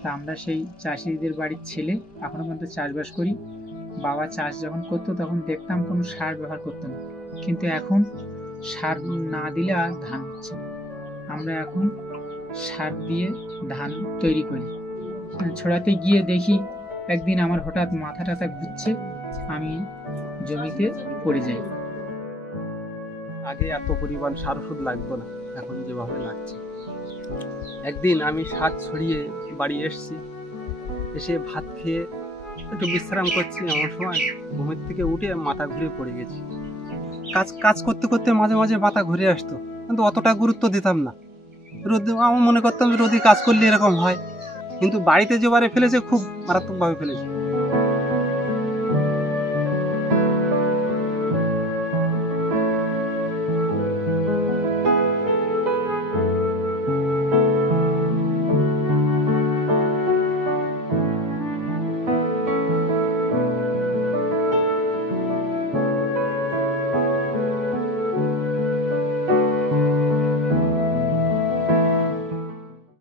তা আমরা সেই চাষিদের বাড়ির ছেলে, এখনো পর্যন্ত চাষবাস করি। বাবা চাষ যখন করতো তখন দেখতাম কোনো সার ব্যবহার করতো না, কিন্তু এখন সার না দিলে আর ধান হচ্ছে না। আমরা এখন সার দিয়ে ধান তৈরি করি। ছড়াতে গিয়ে দেখি একদিন আমার হঠাৎ মাথা টাথা ঘুরছে, আমি জমিতে পড়ে যাই। আগে এত পরিমাণ সার ওষুধ লাগতো না, এখন যেভাবে লাগছে। একদিন আমি সার ছড়িয়ে বাড়ি এসেছি, এসে ভাত খেয়ে একটু বিশ্রাম করছি, এমন সময় ঘুমের থেকে উঠে মাথা ঘুরে পড়ে গেছি। কাজ করতে করতে মাঝে মাঝে মাথা ঘুরে আসতো, কিন্তু অতটা গুরুত্ব দিতাম না। আমি মনে করতাম রোদে কাজ করলে এরকম হয়, কিন্তু বাড়িতে যেবারে ফেলেছে খুব মারাত্মকভাবে ফেলেছে।